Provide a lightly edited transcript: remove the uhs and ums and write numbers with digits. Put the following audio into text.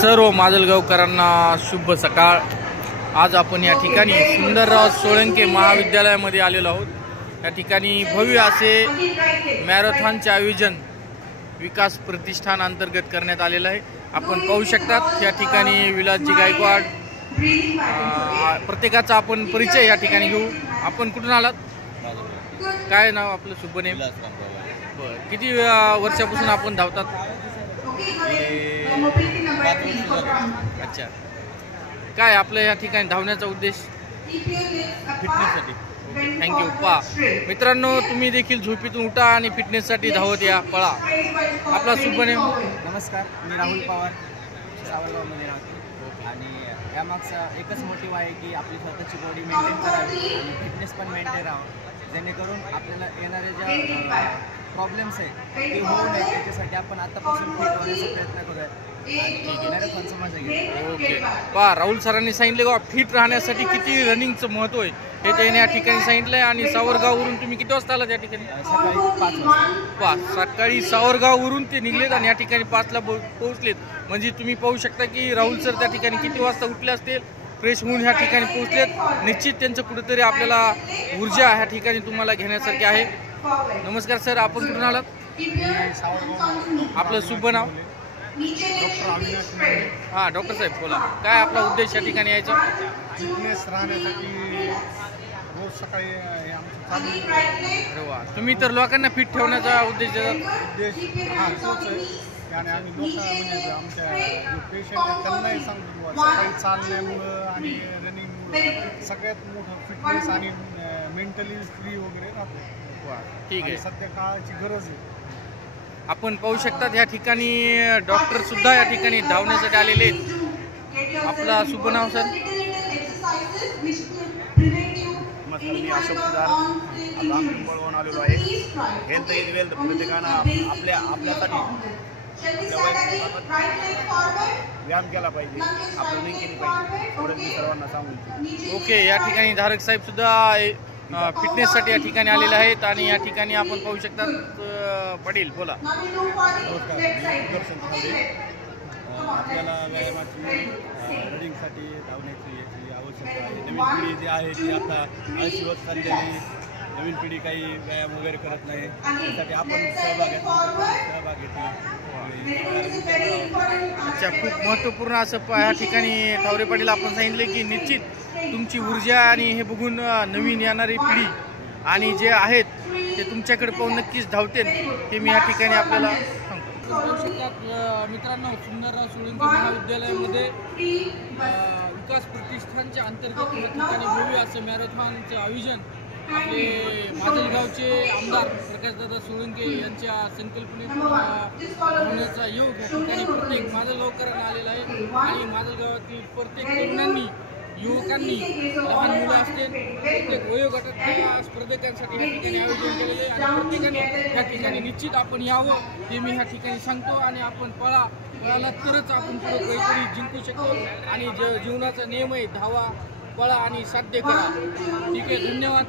सर्व माजलगावकरांना शुभ सकाळ। आज आपण या ठिकाणी सुंदरराव सोळंके महाविद्यालयामध्ये आलेलो आहोत। या ठिकाणी भव्य असे मॅरेथॉनचे आयोजन विकास प्रतिष्ठान अंतर्गत करण्यात आलेलं आहे। आपण पाहू शकतात या ठिकाणी विलासजी गायकवाड, प्रत्येकाचा आपण परिचय या ठिकाणी घेऊ। आपण कुठून आलात? काय नाव आपलं? शुभ नेम? बरं, किती वर्षापासून आपण धावतात? अच्छा, काय आपल्या या ठिकाणी धावण्याचा उद्देश? फिटनेससाठी। थँक्यू। पा मित्रांनो, तुम्ही देखील झोपेतून उठा आणि फिटनेससाठी धावत या, पळा। आपला शुभ नेम? नमस्कार, मी राहुल पवार, सावरगावमध्ये राहतो आणि यामागचा एकच मोटिव्ह आहे की आपली स्वतःची बॉडी मेंटेन करावी आणि फिटनेस पण मेंटेन राहावं, जेणेकरून आपल्याला येणारे ज्या प्रॉब्लेम्स आहेत ते होऊ नये त्याच्यासाठी आपण आतापासून फिट होण्याचा प्रयत्न करूया। मॅरेथॉनचं मजा घेऊ। ओके, पहा राहुल सरांनी सांगितले का फिट राहण्यासाठी किती रनिंगचं महत्त्व आहे हे त्याने या ठिकाणी सांगितलं आहे। आणि सावरगाववरून तुम्ही किती वाजता आलात या ठिकाणी? सकाळी 5 वाजता। सकाळी सावरगाववरून ते निघलेत आणि या ठिकाणी 5ला पोहोचलेत। म्हणजे तुम्ही पाहू शकता की राहुल सर त्या ठिकाणी किती वाजता उठले असतील, फ्रेश होऊन ह्या ठिकाणी पोहोचलेत। निश्चित त्यांचं कुठेतरी आपल्याला ऊर्जा ह्या ठिकाणी तुम्हाला घेण्यासारखी आहे। नमस्कार सर, आपण कुठून आलात? आपलं शुभ नाव? हां, डॉक्टर साहेब बोला, काय आपला उद्देश या ठिकाणी यायचा? फिटनेस राहण्यासाठी रोज सकाळी अरे वा, तुम्ही तर लोकांना फिट ठेवण्याचा उद्देश देतात। उद्देश हा तोच आहे आणि आम्ही लोक म्हणजे आमच्या जे पेशंट आहेत त्यांनाही सांगतो सकाळी चालण्यामुळं आणि रनिंगमुळं सगळ्यात मोठं फिटनेस आणि मेंटली फ्री वगैरे राहतो। ठीक आहे, सध्या काळाची गरज आहे। आपण पाहू शकतात या ठिकाणी डॉक्टर सुद्धा या ठिकाणी धावण्यासाठी आलेले आहेत। आपला शुभ नाव सर? मी अशोक सुधार लांब पिंपळवरून आलेलो आहे। हेल्थ इज वेल्थ, प्रत्येकानं आपल्यासाठी व्यायाम केला पाहिजे, आपण रनिंग केली पाहिजे, एवढंच मी सर्वांना सांगू। ओके, या ठिकाणी धारक साहेब सुद्धा फिटनेससाठी या ठिकाणी आलेले आहेत आणि या ठिकाणी आपण पाहू शकतात पटेल बोला। आपल्याला व्यायामाची, रनिंगसाठी धावण्याची याची आवश्यकता आहे। नवीन पिढी जी आहे ती आता आळशी होत चालली आहे। नवीन पिढी काही व्यायाम वगैरे करत नाही, त्यासाठी आपण सहभाग घेतला। अच्छा, खूप महत्त्वपूर्ण असं या ठिकाणी ठावरे पाटील आपण सांगितले की निश्चित तुमची ऊर्जा आणि हे बघून नवीन येणारी पिढी आणि जे आहेत ते तुमच्याकडे पाहून नक्कीच धावतील, हे मी या ठिकाणी आपल्याला सांगतो। मित्रांनो, सुंदरराव सोळंके महाविद्यालयामध्ये विकास प्रतिष्ठानच्या अंतर्गत या ठिकाणी भव्य असं मॅरेथॉनचं आयोजन आपले माजलगावचे आमदार प्रकाशदादा सोळंके यांच्या संकल्पनेचा योग या ठिकाणी प्रत्येक माजलगावकरांना आलेला आहे। आणि माजलगावातील प्रत्येक तरुणांनी, युवकांनी, लहान मुलं असतील, प्रत्येक वयोगटातल्या स्पर्धकांसाठी या ठिकाणी आयोजन केलेले आहे आणि प्रत्येकाने या ठिकाणी निश्चित आपण यावं हे मी ह्या ठिकाणी सांगतो। आणि आपण पळाला तरच आपण पुढे काहीतरी जिंकू शकतो आणि जीवनाचा नियम आहे धावा, पळा आणि साध्य करा। ठीक आहे, धन्यवाद।